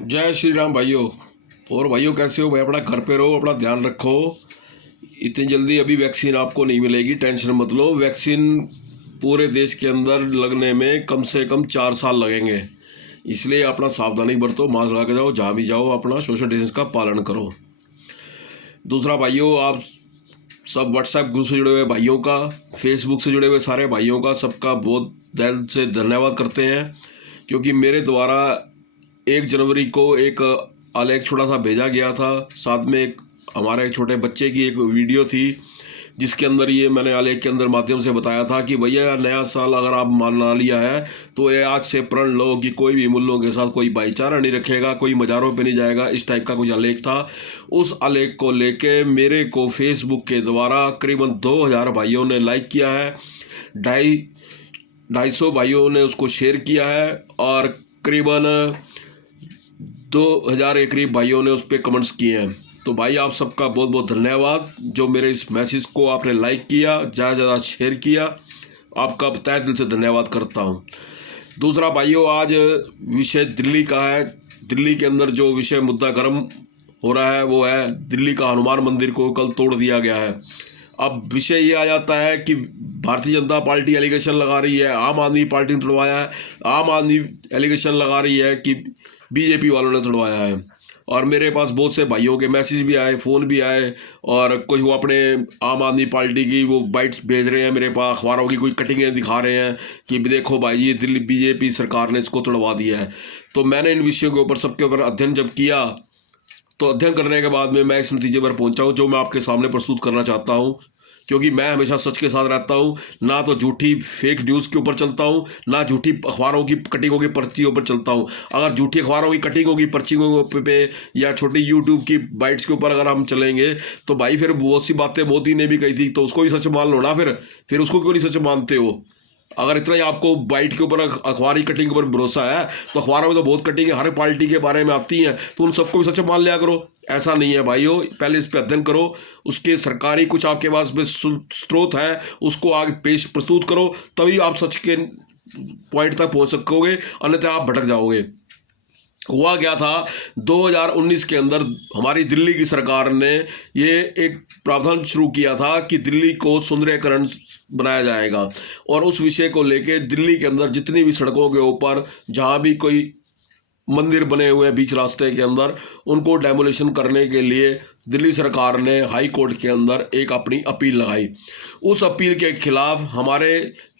जय श्री राम भाइयों। और भाइयों कैसे हो भाई? अपना घर पे रहो, अपना ध्यान रखो। इतनी जल्दी अभी वैक्सीन आपको नहीं मिलेगी, टेंशन मत लो। वैक्सीन पूरे देश के अंदर लगने में कम से कम 4 साल लगेंगे। इसलिए अपना सावधानी बरतो, मास्क लगा के जाओ, जहाँ भी जाओ अपना सोशल डिस्टेंस का पालन करो। दूसरा भाइयों, आप सब व्हाट्सएप ग्रुप से जुड़े हुए भाइयों का, फेसबुक से जुड़े हुए सारे भाइयों का, सबका बहुत दिल से धन्यवाद करते हैं, क्योंकि मेरे द्वारा 1 जनवरी को एक आलेख छोटा सा भेजा गया था। साथ में एक हमारे एक छोटे बच्चे की एक वीडियो थी, जिसके अंदर ये मैंने आलेख के अंदर माध्यम से बताया था कि भैया नया साल अगर आप मना लिया है तो ये आज से प्रण लो कि कोई भी मुल्लों के साथ कोई भाईचारा नहीं रखेगा, कोई मज़ारों पे नहीं जाएगा। इस टाइप का कुछ आलेख था। उस आलेख को लेके मेरे को फेसबुक के द्वारा करीबन 2000 भाइयों ने लाइक किया है, 250 भाइयों ने उसको शेयर किया है, और करीबन 2000 के करीब भाइयों ने उस पर कमेंट्स किए हैं। तो भाई आप सबका बहुत बहुत धन्यवाद, जो मेरे इस मैसेज को आपने लाइक किया, ज़्यादा ज़्यादा शेयर किया। आपका तहे दिल से धन्यवाद करता हूँ। दूसरा भाइयों, आज विषय दिल्ली का है। दिल्ली के अंदर जो विषय मुद्दा गर्म हो रहा है वो है दिल्ली का हनुमान मंदिर को कल तोड़ दिया गया है। अब विषय ये आ जाता है कि भारतीय जनता पार्टी एलिगेशन लगा रही है आम आदमी पार्टी ने तोड़वाया है, आम आदमी एलिगेशन लगा रही है कि बीजेपी वालों ने तोड़वाया है। और मेरे पास बहुत से भाइयों के मैसेज भी आए, फ़ोन भी आए, और कुछ वो अपने आम आदमी पार्टी की वो बाइट्स भेज रहे हैं मेरे पास, अखबारों की कोई कटिंगें दिखा रहे हैं कि देखो भाई ये दिल्ली बीजेपी सरकार ने इसको तोड़वा दिया है। तो मैंने इन विषयों के ऊपर सबके ऊपर अध्ययन जब किया, तो अध्ययन करने के बाद में मैं इस नतीजे पर पहुंचा हूं, जो मैं आपके सामने प्रस्तुत करना चाहता हूं। क्योंकि मैं हमेशा सच के साथ रहता हूं, ना तो झूठी फेक न्यूज़ के ऊपर चलता हूं, ना झूठी अखबारों की कटिंगों की पर्चियों पर चलता हूं। अगर झूठी अखबारों की कटिंगों की पर्चियों पे या छोटी यूट्यूब की बाइट्स के ऊपर अगर हम चलेंगे तो भाई फिर बहुत सी बातें मोदी ने भी कही थी, तो उसको भी सच मान लो ना। फिर उसको क्यों नहीं सच मानते हो? अगर इतना ही आपको बाइट के ऊपर, अखबारी कटिंग के ऊपर भरोसा है, तो अखबारों में तो बहुत कटिंग हर पार्टी के बारे में आती हैं, तो उन सबको भी सच मान लिया करो। ऐसा नहीं है भाइयों, पहले इस पर अध्ययन करो, उसके सरकारी कुछ आपके पास में स्रोत है उसको आगे पेश प्रस्तुत करो, तभी आप सच के पॉइंट तक पहुंच सकोगे, अन्यथा आप भटक जाओगे। हुआ क्या था, 2019 के अंदर हमारी दिल्ली की सरकार ने ये एक प्रावधान शुरू किया था कि दिल्ली को सुंदरीकरण बनाया जाएगा, और उस विषय को लेके दिल्ली के अंदर जितनी भी सड़कों के ऊपर जहाँ भी कोई मंदिर बने हुए हैं बीच रास्ते के अंदर, उनको डेमोलिशन करने के लिए दिल्ली सरकार ने हाई कोर्ट के अंदर एक अपनी अपील लगाई। उस अपील के खिलाफ हमारे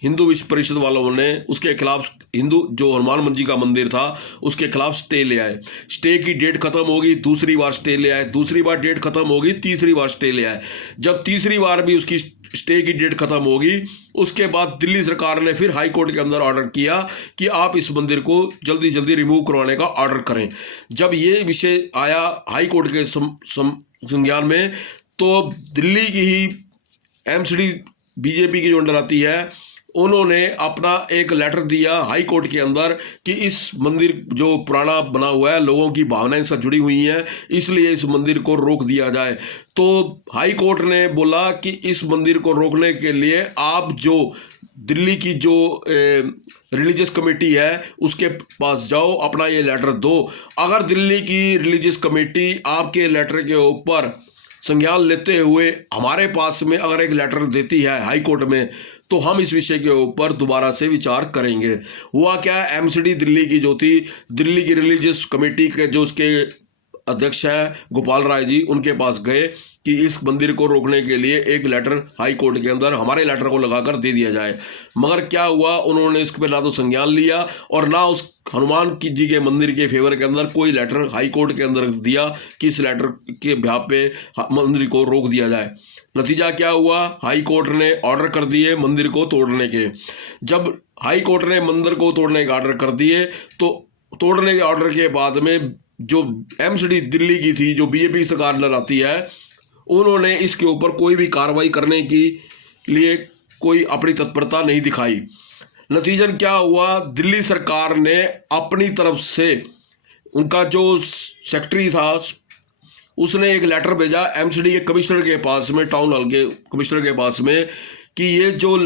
हिंदू विश्व परिषद वालों ने उसके खिलाफ, हिंदू जो हनुमान मंदिर का मंदिर था उसके खिलाफ स्टे ले आए। स्टे की डेट खत्म होगी, दूसरी बार स्टे ले आए, दूसरी बार डेट खत्म होगी, तीसरी बार स्टे ले आए। जब तीसरी बार भी उसकी स्टे की डेट खत्म होगी, उसके बाद दिल्ली सरकार ने फिर हाई कोर्ट के अंदर ऑर्डर किया कि आप इस मंदिर को जल्दी जल्दी रिमूव करवाने का ऑर्डर करें। जब ये विषय आया हाई कोर्ट के संज्ञान में, तो दिल्ली की ही एमसीडी बीजेपी की जो अंडर आती है, उन्होंने अपना एक लेटर दिया हाई कोर्ट के अंदर कि इस मंदिर जो पुराना बना हुआ है, लोगों की भावनाएं साथ जुड़ी हुई हैं, इसलिए इस मंदिर को रोक दिया जाए। तो हाई कोर्ट ने बोला कि इस मंदिर को रोकने के लिए आप जो दिल्ली की जो रिलीजियस कमेटी है उसके पास जाओ, अपना ये लेटर दो। अगर दिल्ली की रिलीजियस कमेटी आपके लेटर के ऊपर संज्ञान लेते हुए हमारे पास में अगर एक लेटर देती है हाई कोर्ट में, तो हम इस विषय के ऊपर दोबारा से विचार करेंगे। हुआ क्या, एमसीडी दिल्ली की जो थी, दिल्ली की रिलीजियस कमेटी के जो उसके अध्यक्ष हैं गोपाल राय जी, उनके पास गए कि इस मंदिर को रोकने के लिए एक लेटर हाई कोर्ट के अंदर हमारे लेटर को लगाकर दे दिया जाए। मगर क्या हुआ, उन्होंने इस पर ना तो संज्ञान लिया और ना उस हनुमान की जी के मंदिर के फेवर के अंदर कोई लेटर हाई कोर्ट के अंदर दिया कि इस लेटर के बिहाफ पे मंदिर को रोक दिया जाए। नतीजा क्या हुआ, हाई कोर्ट ने ऑर्डर कर दिए मंदिर को तोड़ने के। जब हाई कोर्ट ने मंदिर को तोड़ने के ऑर्डर कर दिए, तो तोड़ने के ऑर्डर के बाद में जो एमसीडी दिल्ली की थी, जो बीजेपी सरकार नजर आती है, उन्होंने इसके ऊपर कोई भी कार्रवाई करने के लिए कोई अपनी तत्परता नहीं दिखाई। नतीजन क्या हुआ, दिल्ली सरकार ने अपनी तरफ से, उनका जो सेक्रेटरी था उसने एक लेटर भेजा एमसीडी के कमिश्नर के पास में, टाउन हॉल के कमिश्नर के पास में, कि ये जो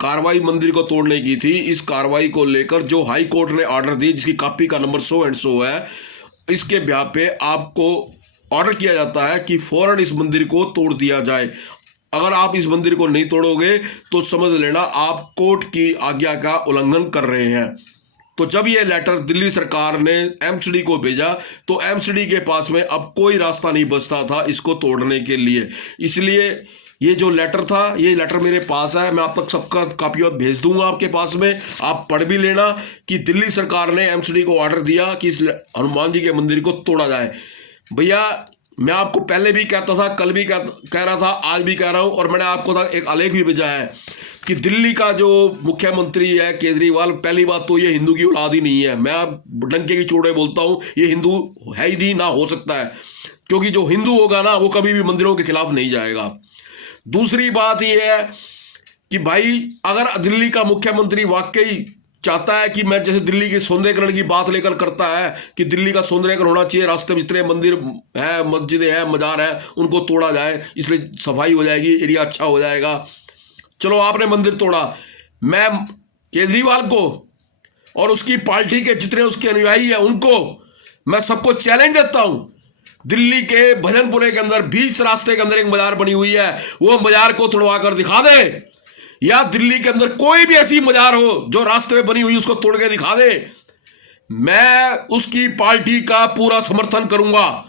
कार्रवाई मंदिर को तोड़ने की थी, इस कार्रवाई को लेकर जो हाई कोर्ट ने ऑर्डर दी, जिसकी कॉपी का नंबर 100 एंड 100 है, इसके ब्याह पे आपको ऑर्डर किया जाता है कि फौरन इस मंदिर को तोड़ दिया जाए। अगर आप इस मंदिर को नहीं तोड़ोगे तो समझ लेना आप कोर्ट की आज्ञा का उल्लंघन कर रहे हैं। तो जब ये लेटर दिल्ली सरकार ने एमसीडी को भेजा तो एमसीडी के पास में अब कोई रास्ता नहीं बचता था इसको तोड़ने के लिए। इसलिए ये जो लेटर था, ये लेटर मेरे पास है, मैं आप तक सबका कॉपी भेज दूंगा आपके पास में, आप पढ़ भी लेना कि दिल्ली सरकार ने एमसीडी को ऑर्डर दिया कि इस हनुमान जी के मंदिर को तोड़ा जाए। भैया मैं आपको पहले भी कहता था, कल भी कह रहा था, आज भी कह रहा हूं, और मैंने आपको एक आलेख भी भेजा है कि दिल्ली का जो मुख्यमंत्री है केजरीवाल, पहली बात तो ये हिंदू की औलाद ही नहीं है। मैं आप डंके की चोट बोलता हूं, ये हिंदू है ही नहीं, ना हो सकता है, क्योंकि जो हिंदू होगा ना वो कभी भी मंदिरों के खिलाफ नहीं जाएगा। दूसरी बात ये है कि भाई अगर दिल्ली का मुख्यमंत्री वाकई चाहता है कि मैं जैसे दिल्ली के सौंदर्यीकरण की बात लेकर करता है कि दिल्ली का सौंदर्यीकरण होना चाहिए, रास्ते में जितने मंदिर है, मस्जिदें हैं, मजार है, उनको तोड़ा जाए, इसलिए सफाई हो जाएगी, एरिया अच्छा हो जाएगा। चलो आपने मंदिर तोड़ा, मैं केजरीवाल को और उसकी पार्टी के जितने उसके अनुयायी हैं उनको मैं सबको चैलेंज देता हूं, दिल्ली के भजनपुरे के अंदर 20 रास्ते के अंदर एक मजार बनी हुई है, वो मजार को तोड़वा कर दिखा दे, या दिल्ली के अंदर कोई भी ऐसी मजार हो जो रास्ते में बनी हुई उसको तोड़ के दिखा दे, मैं उसकी पार्टी का पूरा समर्थन करूंगा।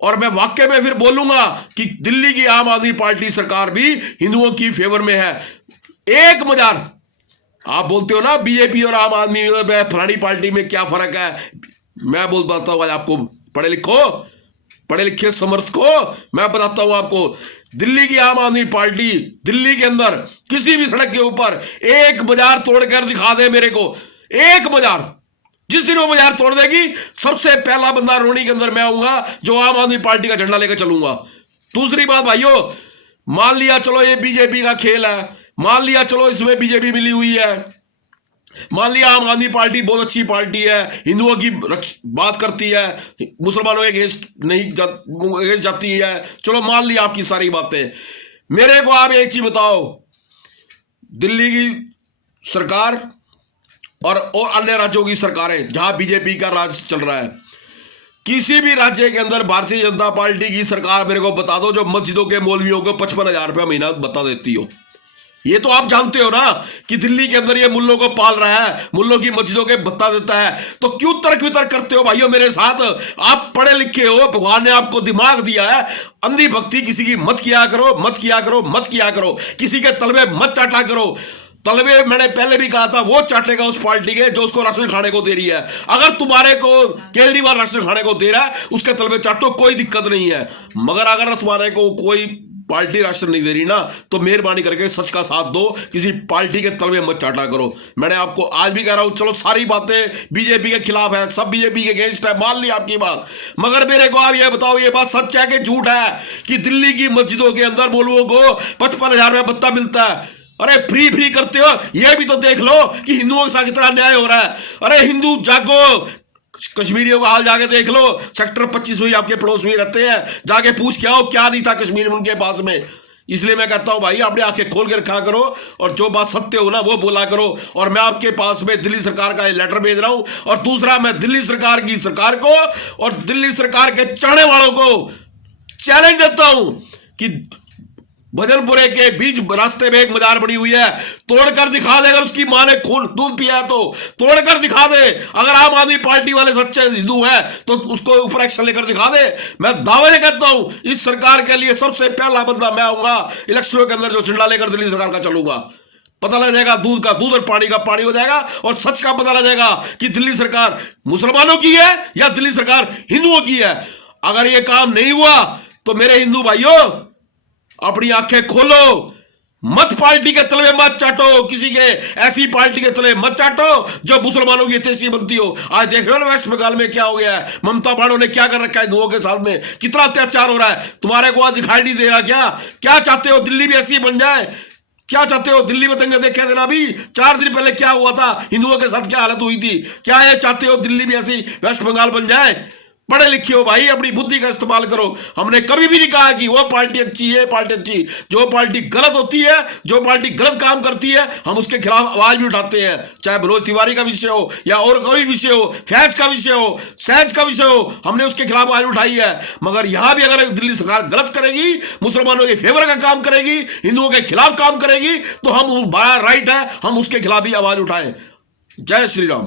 और मैं वाकई में फिर बोलूंगा कि दिल्ली की आम आदमी पार्टी सरकार भी हिंदुओं की फेवर में है। एक मजार, आप बोलते हो ना बीजेपी और आम आदमी फलानी पार्टी में क्या फर्क है, मैं बोल बताता हूं आज आपको, पढ़े लिखे समर्थ को मैं बताता हूं आपको, दिल्ली की आम आदमी पार्टी दिल्ली के अंदर किसी भी सड़क के ऊपर एक बाजार तोड़कर दिखा दे मेरे को, एक बाजार, जिस दिन वो बाजार तोड़ देगी सबसे पहला बंदा रोनी के अंदर मैं आऊंगा जो आम आदमी पार्टी का झंडा लेकर चलूंगा। दूसरी बात भाइयों, मान लिया चलो ये बीजेपी का खेल है, मान लिया चलो इसमें बीजेपी मिली हुई है, मान लिया आम आदमी पार्टी बहुत अच्छी पार्टी है, हिंदुओं की बात करती है, मुसलमानों के अगेंस्ट नहीं अगेंस्ट जाती है, चलो मान लिया आपकी सारी बातें। मेरे को आप एक चीज बताओ, दिल्ली की सरकार और अन्य राज्यों की सरकारें जहां बीजेपी का राज चल रहा है, किसी भी राज्य के अंदर भारतीय जनता पार्टी की सरकार मेरे को बता दो जो मस्जिदों के मौलवियों को 55,000 रुपया महीना बता देती हो। ये तो आप जानते हो ना कि दिल्ली के अंदर ये मुल्लों को पाल रहा है, मुल्लों की मस्जिदों के भत्ता देता है, तो क्यों तर्क वितर्क करते हो भाइयों मेरे साथ? आप पढ़े लिखे हो, भगवान ने आपको दिमाग दिया है, अंधी भक्ति किसी की मत किया करो, मत किया करो, मत किया करो, किसी के तलवे मत चाटा करो। तलवे मैंने पहले भी कहा था वो चाटेगा उस पार्टी के जो उसको राशन खाने को दे रही है। अगर तुम्हारे को केजरीवाल राशन खाने को दे रहा है उसके तलवे चाटो, कोई दिक्कत नहीं है, मगर अगर तुम्हारे को कोई पार्टी राशन नहीं दे रही ना तो मेहरबानी करके सच का साथ दो, किसी पार्टी के तलवे मत चाटा करो। मैंने आपको आज भी कह रहा हूं, चलो सारी बातें बीजेपी के खिलाफ है, सब बीजेपी के अगेंस्ट है, मान ली आपकी बात, मगर मेरे को आप ये बताओ ये बात सच है कि झूठ है कि दिल्ली की मस्जिदों के अंदर मौलवियों को 55,000 रुपया भत्ता मिलता है? अरे फ्री करते हो, ये भी तो देख लो कि हिंदुओं के साथ कितना अन्याय हो रहा है। अरे हिंदू जागो, कश्मीरियों का हाल जाके देख लो, सेक्टर 25 में आपके पड़ोस में रहते हैं, जाके पूछ के आओ क्या नहीं था कश्मीर में उनके पास में। इसलिए मैं कहता हूं भाई अपनी आंखें खोल के रखा करो और जो बात सत्य हो ना वो बोला करो। और मैं आपके पास में दिल्ली सरकार का लेटर भेज रहा हूं, और दूसरा मैं दिल्ली सरकार की सरकार को और दिल्ली सरकार के चाहने वालों को चैलेंज देता हूं कि भजनपुरे के बीच रास्ते में एक मजार बनी हुई है, तोड़कर दिखा दे। अगर उसकी मां ने खून दूध पिया है तो तोड़कर दिखा दे। अगर आम आदमी पार्टी वाले सच्चे हिंदू हैं तो उसको ऊपर एक्शन लेकर दिखा दे। मैं दावे से कहता हूं इस सरकार के लिए सबसे पहला बंदा मैं आऊंगा इलेक्शनों के अंदर जो झंडा लेकर दिल्ली सरकार का चलूंगा। पता लग जाएगा दूध का दूध और पानी का पानी हो जाएगा, और सच का पता लग जाएगा कि दिल्ली सरकार मुसलमानों की है या दिल्ली सरकार हिंदुओं की है। अगर यह काम नहीं हुआ तो मेरे हिंदू भाइयों अपनी आंखें खोलो, मत पार्टी के तलवे मत चाटो, किसी के ऐसी पार्टी के तलवे मत चाटो जो मुसलमानों की तेजी बनती हो। आज देख रहे हो ना वेस्ट बंगाल में क्या हो गया है, ममता बाणों ने क्या कर रखा है हिंदुओं के साथ में, कितना अत्याचार हो रहा है। तुम्हारे को आज दिखाई नहीं दे रहा क्या चाहते हो दिल्ली भी ऐसी बन जाए? क्या चाहते हो दिल्ली में दंगे देखे देना? अभी 4 दिन पहले क्या हुआ था, हिंदुओं के साथ क्या हालत हुई थी? क्या ये चाहते हो दिल्ली भी ऐसी वेस्ट बंगाल बन जाए? पढ़े लिखे हो भाई, अपनी बुद्धि का इस्तेमाल करो। हमने कभी भी नहीं कहा कि वो पार्टी अच्छी है, पार्टी अच्छी। जो पार्टी गलत होती है, जो पार्टी गलत काम करती है, हम उसके खिलाफ आवाज भी उठाते हैं। चाहे मनोज तिवारी का विषय हो या और कोई विषय हो, फैज का विषय हो, सहज का विषय हो, हमने उसके खिलाफ आवाज उठाई है। मगर यहां भी अगर दिल्ली सरकार गलत करेगी, मुसलमानों के फेवर का काम करेगी, हिंदुओं के खिलाफ काम करेगी, तो हम बड़ा राइट है, हम उसके खिलाफ भी आवाज उठाएं। जय श्री राम।